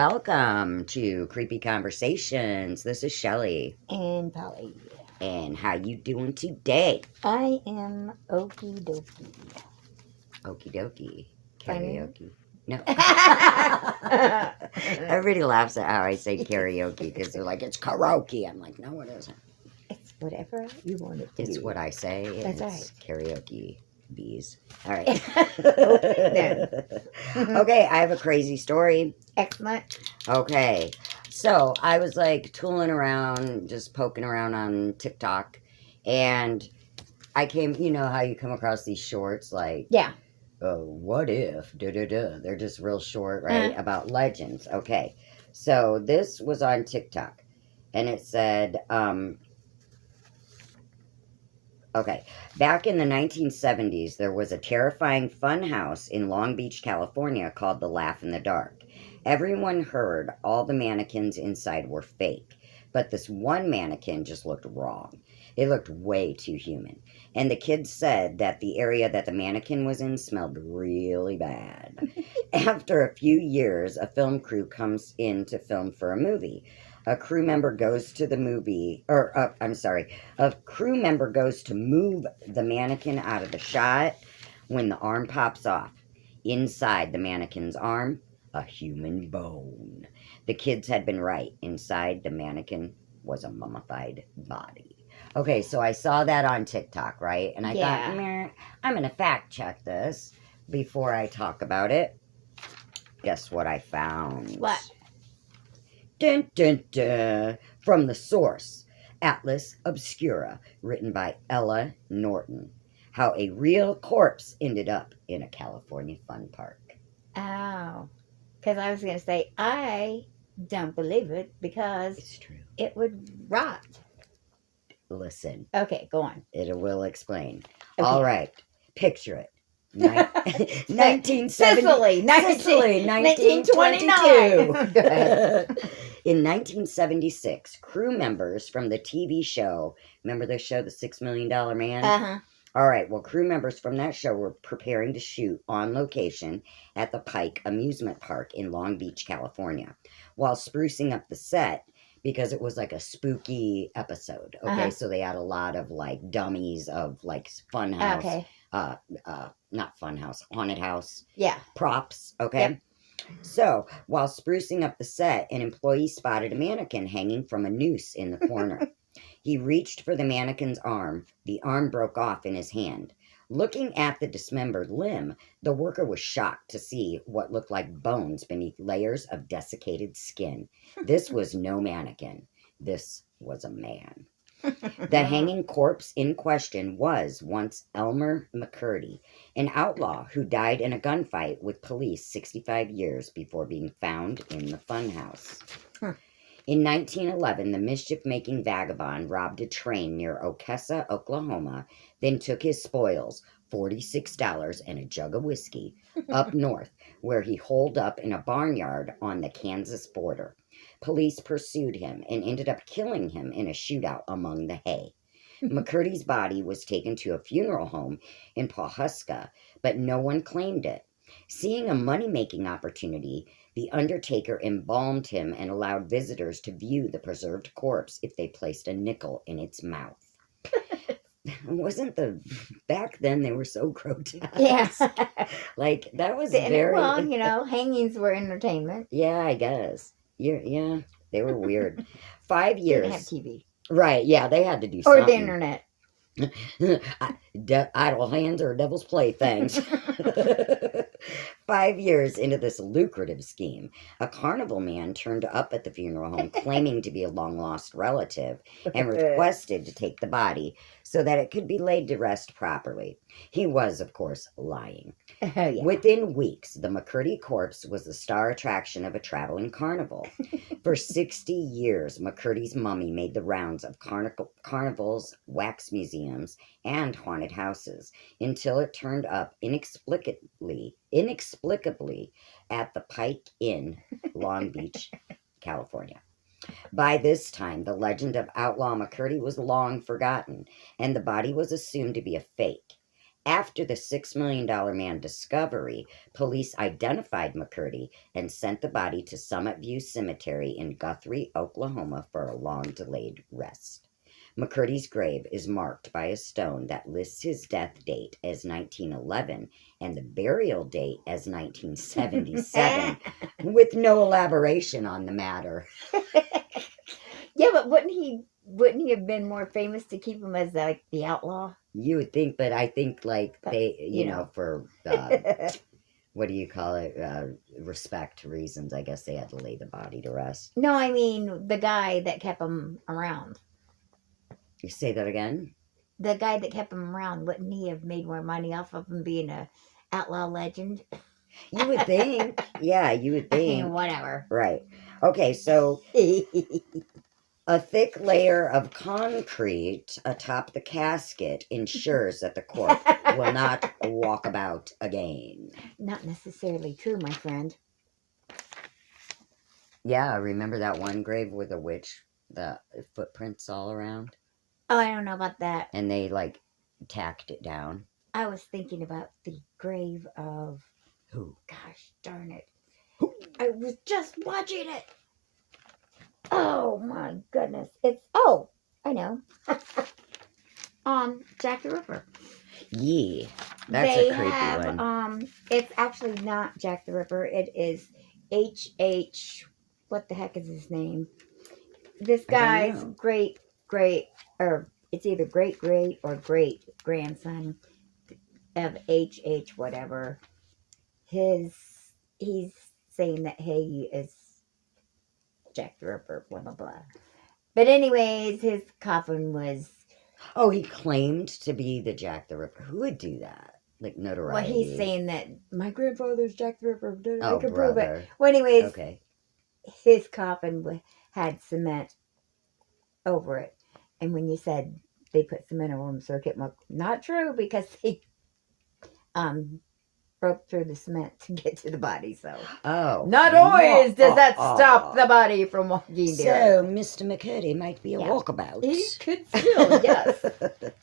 welcome to Creepy Conversations. This is Shelley. And Polly. And how you doing today? I am okie dokie. Okie dokie. Funny? Karaoke. No. Everybody laughs at how I say karaoke because they're like, it's karaoke. I'm like, no, it isn't. It's whatever you want it to It's be. what I say. That's It's karaoke bees. All right. Okay, then. Okay, I have a crazy story. Excellent. Okay, so I was like tooling around, just poking around on TikTok, and I came, you know how you come across these shorts like, Yeah. what if, They're just real short, right? About legends. Okay, so this was on TikTok, and it said, okay, back in the 1970s, there was a terrifying fun house in Long Beach, California called the Laugh in the Dark. Everyone heard all the mannequins inside were fake, but this one mannequin just looked wrong. It looked way too human. And the kids said that the area that the mannequin was in smelled really bad. After a few years, a film crew comes in to film for a movie. A crew member goes to the movie, or a crew member goes to move the mannequin out of the shot when the arm pops off. Inside the mannequin's arm, a human bone. The kids had been right. Inside the mannequin was a mummified body. Okay, so I saw that on TikTok, right? And I thought, I'm going to fact check this before I talk about it. Guess what I found? What? Dun, dun, dun. From the source, Atlas Obscura, written by Ella Norton. How a real corpse ended up in a California fun park. Oh. Because I was going to say, I don't believe it because It's true. it would rot. Listen. Okay, go on. It will explain. Okay. All right. Picture it. 1970. Sicily, 1929. Go ahead. In 1976, crew members from the TV show, remember the show, The $6 Million Man? Uh-huh. All right, well, crew members from that show were preparing to shoot on location at the Pike Amusement Park in Long Beach, California, while sprucing up the set because it was like a spooky episode. Okay, so they had a lot of like dummies of like funhouse. Okay. Not funhouse, haunted house. Yeah. Props. Okay. Yep. So while sprucing up the set, an employee spotted a mannequin hanging from a noose in the corner. He reached for the mannequin's arm. The arm broke off in his hand. Looking at the dismembered limb, the worker was shocked to see what looked like bones beneath layers of desiccated skin. This was no mannequin. This was a man. The hanging corpse in question was once Elmer McCurdy, an outlaw who died in a gunfight with police 65 years before being found in the funhouse. In 1911, the mischief-making vagabond robbed a train near Okessa, Oklahoma, then took his spoils, $46 and a jug of whiskey, up north, where he holed up in a barnyard on the Kansas border. Police pursued him and ended up killing him in a shootout among the hay. McCurdy's body was taken to a funeral home in Pawhuska, but no one claimed it. Seeing a money-making opportunity, the undertaker embalmed him and allowed visitors to view the preserved corpse if they placed a nickel in its mouth. Back then they were so grotesque. Yeah. Like, that was very... Well, you know, hangings were entertainment. Yeah, I guess. Yeah, they were weird. 5 years. Didn't have TV. Right, yeah, they had to do something. Or the internet. Idle hands are devil's playthings. 5 years into this lucrative scheme, a carnival man turned up at the funeral home claiming to be a long-lost relative and requested to take the body so that it could be laid to rest properly. He was, of course, lying. Yeah. Within weeks, the McCurdy corpse was the star attraction of a traveling carnival. For 60 years, McCurdy's mummy made the rounds of carnivals, wax museums, and haunted houses until it turned up inexplicably at the Pike Inn, Long Beach, California. By this time, the legend of outlaw McCurdy was long forgotten, and the body was assumed to be a fake. After the $6 million man discovery, police identified McCurdy and sent the body to Summit View Cemetery in Guthrie, Oklahoma for a long-delayed rest. McCurdy's grave is marked by a stone that lists his death date as 1911 and the burial date as 1977, with no elaboration on the matter. Yeah, but wouldn't he have been more famous to keep him as like the outlaw? You would think, but I think like But, they, you know. for what do you call it? Respect reasons, I guess they had to lay the body to rest. No, I mean the guy that kept him around. You say that again? The guy that kept him around, wouldn't he have made more money off of him being a outlaw legend? You would think. Yeah, you would I mean, think. whatever. Right. Okay, so a thick layer of concrete atop the casket ensures that the corpse will not walk about again. Not necessarily true, my friend. Yeah, remember that one grave with a witch, the footprints all around? Oh, I don't know about that. And they like tacked it down. I was thinking about the grave of... Who? Gosh darn it. I was just watching it. Oh my goodness. Oh, I know. Jack the Ripper. Yeah, that's They a creepy have, one. it's actually not Jack the Ripper. It is H.H. What the heck is his name? This guy's know. or it's either great or great grandson of H.H. whatever. He's saying that he is Jack the Ripper, blah blah blah. But anyways, his coffin was... Oh, he claimed to be the Jack the Ripper. Who would do that? Like notoriety. Well, he's saying that my grandfather's Jack the Ripper. I Oh, can prove it. brother. Well, anyways, Okay. his coffin had cement over it, and when you said they put cement over him, circuit, not true, because he broke through the cement to get to the body. So Oh. not always does that stop the body from walking there. So, Mr. McCurdy might be a Yeah. walkabout. He could still, yes,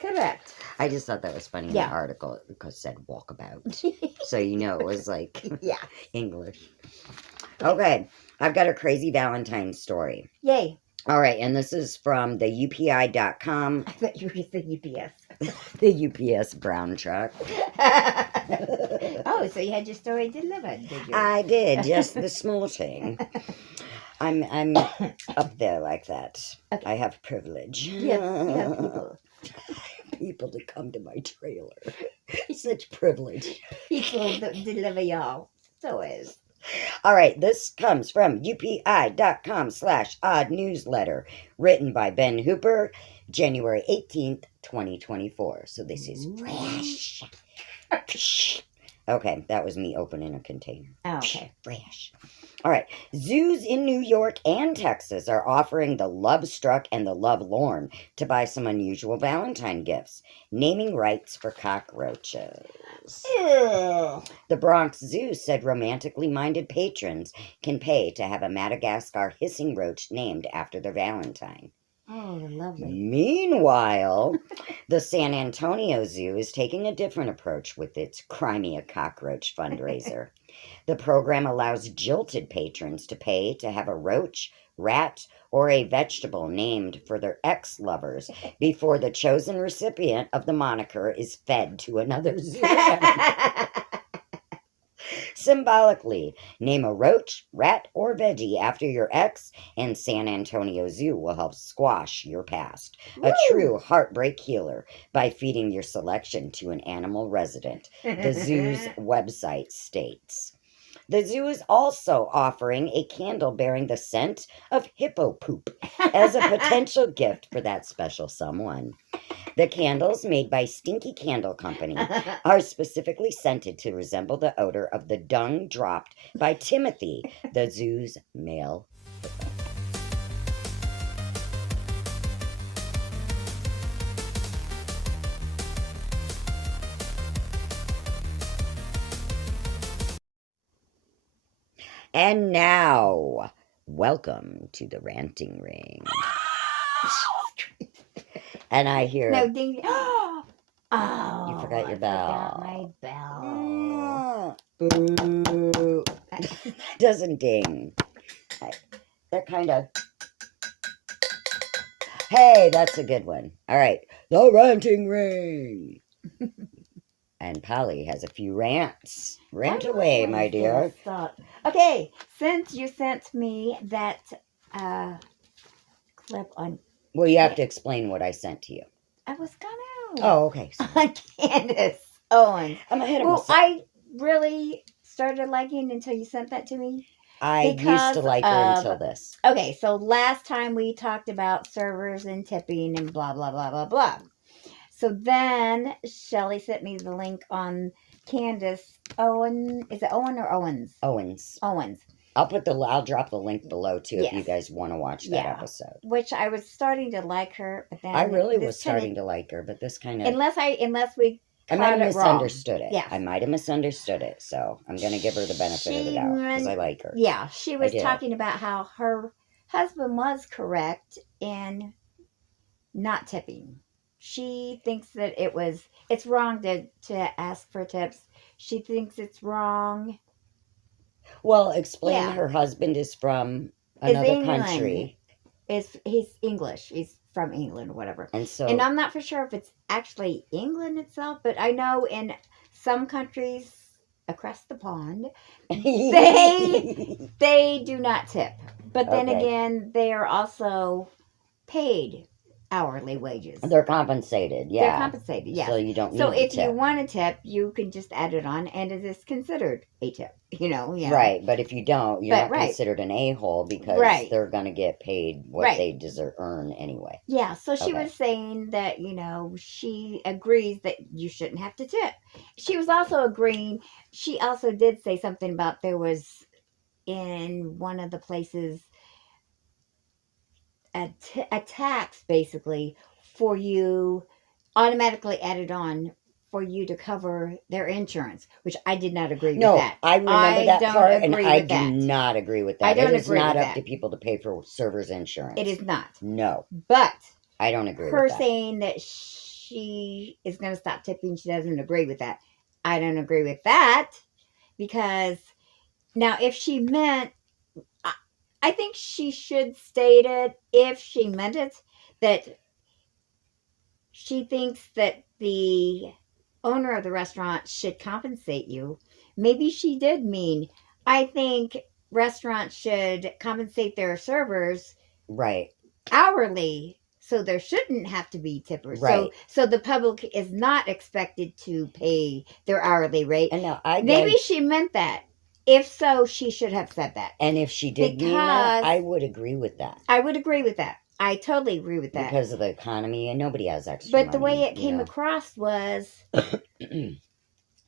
correct. I just thought that was funny in Yeah. the article because it said walkabout. So you know it was like Yeah. English. Okay, I've got a crazy Valentine story. Yay. All right, and this is from the UPI.com. I thought you were going to say UPS. The UPS brown truck. Oh, so you had your story delivered, did you? I did, just this morning. I'm up there like that. Okay. I have privilege. Yes, you have people. People to come to my trailer. Such privilege. People that deliver y'all. So is. All right, this comes from upi.com/odd newsletter, written by Ben Hooper, January 18th, 2024. So this is fresh. Okay, that was me opening a container. Oh, okay. Fresh. All right, zoos in New York and Texas are offering the Love Struck and the Love Lorn to buy some unusual Valentine gifts, naming rights for cockroaches. Ew. The Bronx Zoo said romantically minded patrons can pay to have a Madagascar hissing roach named after their Valentine. Oh, lovely. Meanwhile, the San Antonio Zoo is taking a different approach with its Cry Me a Cockroach fundraiser. The program allows jilted patrons to pay to have a roach, rat, or a vegetable named for their ex-lovers before the chosen recipient of the moniker is fed to another zoo animal. Symbolically, name a roach, rat, or veggie after your ex, and San Antonio Zoo will help squash your past. A true heartbreak healer by feeding your selection to an animal resident, the zoo's website states. The zoo is also offering a candle bearing the scent of hippo poop as a potential gift for that special someone. The candles, made by Stinky Candle Company, are specifically scented to resemble the odor of the dung dropped by Timothy, the zoo's male hippo. And now, welcome to the ranting ring. And I hear... No, ding. Oh. You forgot your forgot bell. my bell. Mm. Boo. Doesn't ding. They're kind of. Hey, that's a good one. All right. The ranting ring. And Polly has a few rants. Rant away, my dear. Okay, since you sent me that clip on, Well, you have to explain what I sent to you. I was gonna. Oh, okay. On Candace Owens. I'm ahead of Well, myself. I really started liking until you sent that to me. I used to like her until this. Okay, so last time we talked about servers and tipping and blah, blah, blah, blah, blah. So then Shelley sent me the link on Candace Owen. Is it Owen or Owens? Owens. Owens. I'll drop the link below too if Yes. you guys want to watch that episode. Which I was starting to like her, but then I really was starting to like her, but this kind of unless we I might have misunderstood it. Yeah, I might have misunderstood it, so I'm gonna give her the benefit of the doubt because I like her. Yeah, she was talking about how her husband was correct in not tipping. She thinks that it's wrong to ask for tips. She thinks it's wrong. Well, explain her husband is from another country. He's English. He's from England or whatever. And I'm not for sure if it's actually England itself, but I know in some countries across the pond, they do not tip. But then again, they are also paid hourly wages. They're compensated, yeah. They're compensated, yes. So you don't need So if tip. you want a tip, you can just add it on, and it is considered a tip. Yeah. Right, but if you don't, you're not considered an a-hole because they're going to get paid what they earn anyway. Yeah, so she was saying that, she agrees that you shouldn't have to tip. She was also agreeing, she also did say something about there was in one of the places a tax basically for you automatically added on for you to cover their insurance, which I did not agree with that. I remember that part, and I do not agree with that. I don't agree with that. It is not up to people to pay for servers' insurance. It is not. No. But I don't agree with her that. saying that she is going to stop tipping, she doesn't agree with that. I don't agree with that because now if she meant, I think she should state it if she meant it, that she thinks that the owner of the restaurant should compensate you. Maybe she did mean, I think restaurants should compensate their servers hourly, so there shouldn't have to be tippers. Right. So the public is not expected to pay their hourly rate. And now maybe she meant that. If so, she should have said that. And if she did mean that, I would agree with that. I would agree with that. I totally agree with that. Because of the economy, and nobody has extra money. But the way it came across was, I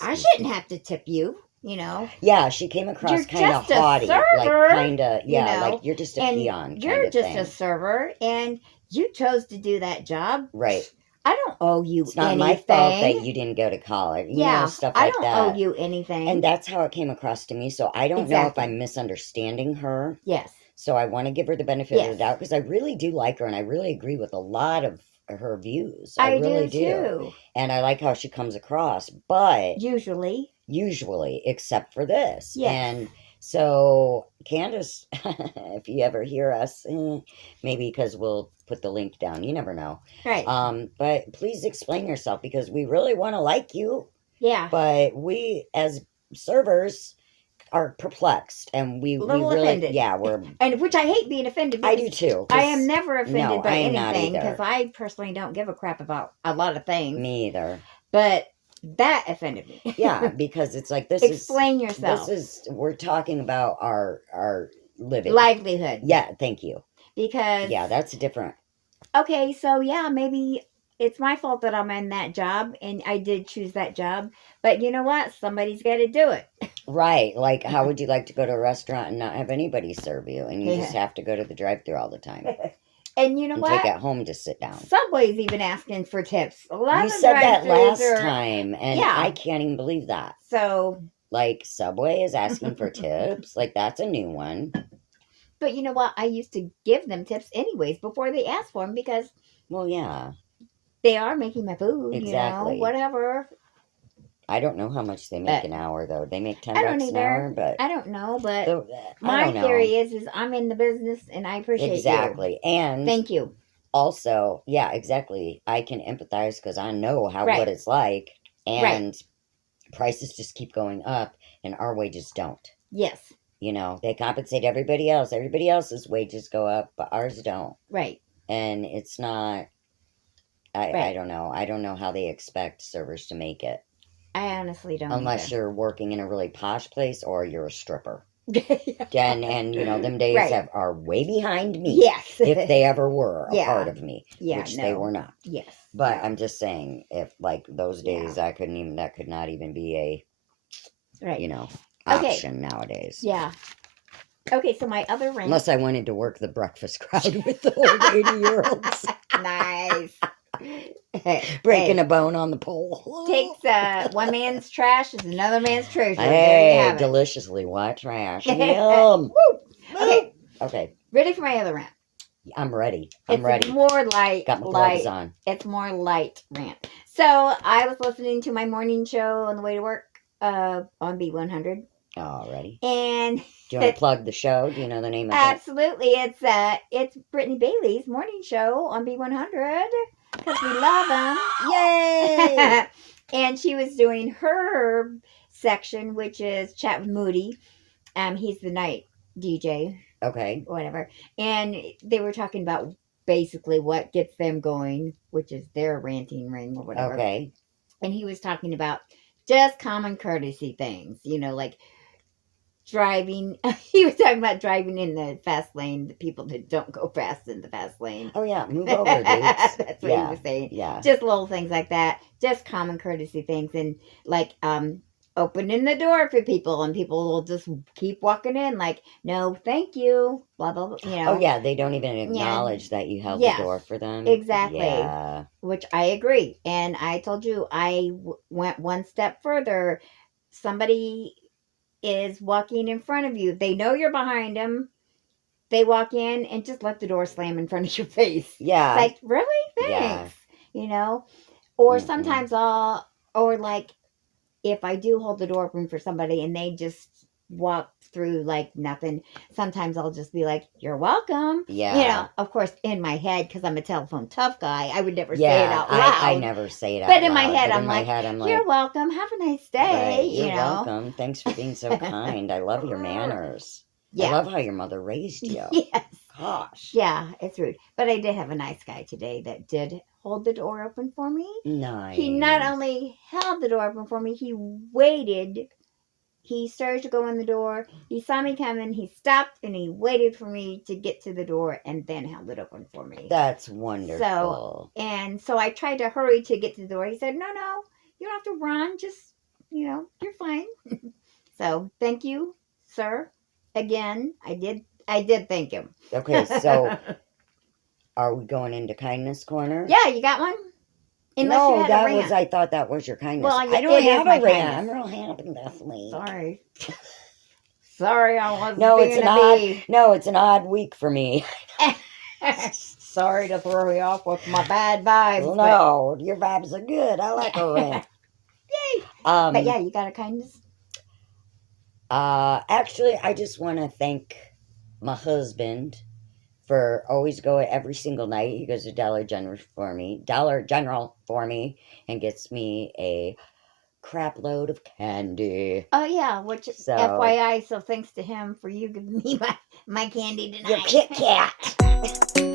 shouldn't have to tip you, Yeah, she came across kind of haughty. Server, like kind of, like you're just a peon. You're just a server, and you chose to do that job. Right. I don't owe you anything. It's not my fault that you didn't go to college. You know, stuff like that. I don't owe you anything. And that's how it came across to me. So I don't know if I'm misunderstanding her. Yes. So I want to give her the benefit of the doubt because I really do like her and I really agree with a lot of her views. I really do. Too. And I like how she comes across. But usually, except for this. Yes. And so, Candace, if you ever hear us, maybe because we'll put the link down. You never know. Right. But please explain yourself because we really want to like you. Yeah. But we, as servers, are perplexed and we really offended. And which I hate being offended. I do too. I am never offended by anything because I personally don't give a crap about a lot of things. Me either. But that offended me. Yeah, because it's like Explain yourself. We're talking about our livelihood. Yeah, thank you. Because that's different. Okay, so maybe it's my fault that I'm in that job and I did choose that job. But you know what? Somebody's got to do it. Right. Like, how would you like to go to a restaurant and not have anybody serve you? And you just have to go to the drive-thru all the time. And you know what? Take it home to sit down. Subway's even asking for tips. A lot you said that last time, and I can't even believe that. So, like, Subway is asking for tips? Like, that's a new one. But you know what? I used to give them tips anyways before they asked for them because... Well, yeah. They are making my food, exactly. Whatever. I don't know how much they make an hour, though. They make $10 I don't an hour, either. but I don't know, but I my don't know. theory is I'm in the business and I appreciate Exactly. you. And Thank you. also, yeah, exactly. I can empathize because I know what Right. it's like, Right. and prices just keep going up, and our wages don't. Yes. You know, they compensate everybody else. Everybody else's wages go up, but ours don't. Right. And it's not. I Right. don't know. I don't know how they expect servers to make it. I honestly don't Unless either. you're working in a really posh place or you're a stripper. Yeah. And you know, them days Right. are way behind me. Yes. If they ever were a Yeah. part of me, Yeah, which they were not. Yes. But no. I'm just saying, if like those days, that could not even be a, Right. you know, Okay. option nowadays. Yeah. Okay, so my other ring. Unless I wanted to work the breakfast crowd with the old 80-year-olds. Nice. Breaking a bone on the pole. Takes one man's trash is another man's treasure. Hey, there you have it. deliciously white trash. Yum. Okay. Okay. Ready for my other rant? I'm ready. It's ready. more light. Got my gloves on. It's more light rant. So I was listening to my morning show on the way to work on B100. Alrighty. And do you want to plug the show? Do you know the name of it? Absolutely. It's Brittany Bailey's morning show on B100 because we love them. Yay! And she was doing her section, which is Chat with Moody. He's the night DJ. Okay. Whatever. And they were talking about basically what gets them going, which is their ranting ring or whatever. Okay. And he was talking about just common courtesy things, like driving. He was talking about driving in the fast lane, the people that don't go fast in the fast lane. Oh yeah, move over, dudes. That's what he was saying. Yeah. Just little things like that. Just common courtesy things, and like opening the door for people, and people will just keep walking in like, no, thank you, blah blah blah. Oh yeah, they don't even acknowledge that you held the door for them. Exactly. Yeah. Which I agree, and I told you I went one step further. Somebody is walking in front of you. They know you're behind them. They walk in and just let the door slam in front of your face. Yeah. It's like, really? Thanks. Yeah. Or sometimes like if I do hold the door open for somebody and they just walk through like nothing, sometimes I'll just be like, you're welcome. Yeah. Of course, in my head, because I'm a telephone tough guy, I would never say it out loud. I never say it out but loud. in my head, but I'm like, you're welcome. Have a nice day. Right. You're welcome. Thanks for being so kind. I love your manners. Yeah. I love how your mother raised you. Yes. Gosh. Yeah, it's rude. But I did have a nice guy today that did hold the door open for me. Nice. He not only held the door open for me, he waited. He started to go in the door. He saw me coming. He stopped and he waited for me to get to the door and then held it open for me. That's wonderful. So I tried to hurry to get to the door. He said, no, you don't have to run. Just, you're fine. So thank you, sir. Again, I did thank him. Okay, so are we going into kindness corner? Yeah, you got one? Unless I thought that was your kindness. Well, I don't have a rant. I'm real happy this week. Sorry. Sorry, I wasn't it's an odd week for me. Sorry to throw you off with my bad vibes. Well, no, your vibes are good. I like a rant. Yay! But yeah, you got a kindness? Actually, I just want to thank my husband for always going every single night. He goes to Dollar General for me, and gets me a crap load of candy. Oh yeah, which FYI, so thanks to him for you giving me my candy tonight. Your Kit Kat.